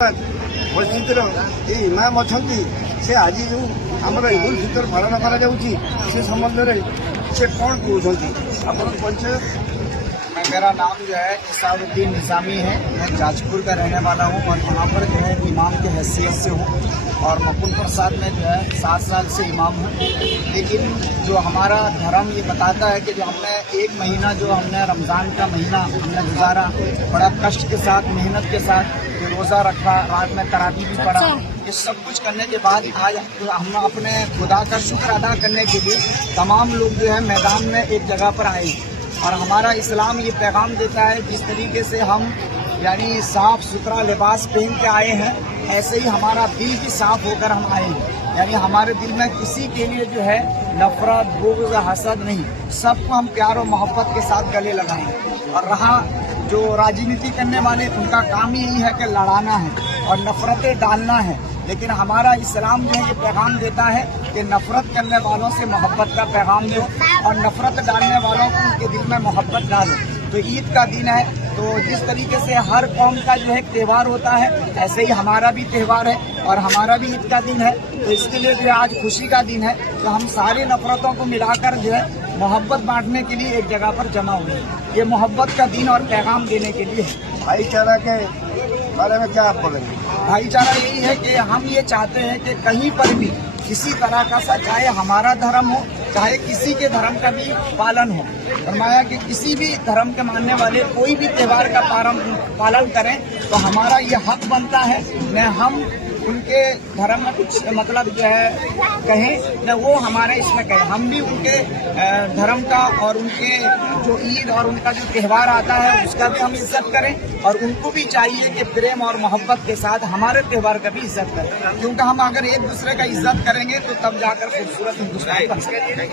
ମସଜିଦର ଏ ଇମାମ ଅଛନ୍ତି ସେ ଆଜି ଯେଉଁ ଆମର ଇଦୁଲ ଫିତର ପାଳନ କରାଯାଉଛି ସେ ସମ୍ବନ୍ଧରେ ସେ କ'ଣ କହୁଛନ୍ତି ଆପଣଙ୍କ ପରିଚୟ? मेरा नाम जो है इसाउद्दीन निज़ामी है। मैं जाजपुर का रहने वाला हूँ और यहाँ पर जो है इमाम की हैसियत से हूँ और मकुल प्रसाद में जो है 7 साल से इमाम हूँ। लेकिन जो हमारा धर्म ये बताता है कि जो हमने एक महीना जो हमने रमज़ान का महीना हमने गुजारा बड़ा कष्ट के साथ मेहनत के साथ रोज़ा रखा, रात में तरावी भी पढ़ा, ये सब कुछ करने के बाद आज हम अपने खुदा का शुक्र अदा करने के लिए तमाम लोग जो है मैदान में एक जगह पर आए और हमारा इस्लाम ये पैगाम देता है जिस तरीके से हम यानी साफ सुथरा लिबास पहन के आए हैं ऐसे ही हमारा दिल भी साफ होकर हम आए हैं। यानी हमारे दिल में किसी के लिए जो है नफरत बुग़्ज़ हसद नहीं, सबको हम प्यार और मोहब्बत के साथ गले लगाएं। और रहा जो राजनीति करने वाले उनका काम ही यही है कि लड़ाना है और नफरतें डालना है, लेकिन हमारा इस्लाम जो है ये पैगाम देता है कि नफरत करने वालों से मोहब्बत का पैगाम दो और नफरत डालने वालों को उनके दिल में मोहब्बत डालो। तो ईद का दिन है, तो जिस तरीके से हर कौम का जो है त्यौहार होता है ऐसे ही हमारा भी त्यौहार है और हमारा भी ईद का दिन है। तो इसके लिए जो है आज खुशी का दिन है, तो हम सारी नफरतों को मिलाकर जो है मोहब्बत बांटने के लिए एक जगह पर जमा हुए। ये मोहब्बत का दिन और पैगाम देने के लिए है। भाईचारा के बारे में क्या आप बोलेंगे? भाईचारा यही है कि हम ये चाहते हैं कि कहीं पर भी किसी तरह का सा चाहे हमारा धर्म हो चाहे किसी के धर्म का भी पालन हो, फरमाया कि किसी भी धर्म के मानने वाले कोई भी त्यौहार का पालन करें तो हमारा ये हक बनता है न हम उनके धर्म में कुछ मतलब जो है कहें न वो हमारे इसमें कहें। हम भी उनके धर्म का और उनके जो ईद और उनका जो त्यौहार आता है उसका भी हम इज्जत करें और उनको भी चाहिए कि प्रेम और मोहब्बत के साथ हमारे त्यौहार का भी इज्जत करें, क्योंकि हम अगर एक दूसरे का इज्जत करेंगे तो तब जाकर खूबसूरत हिंदुस्तान बन सकेगा।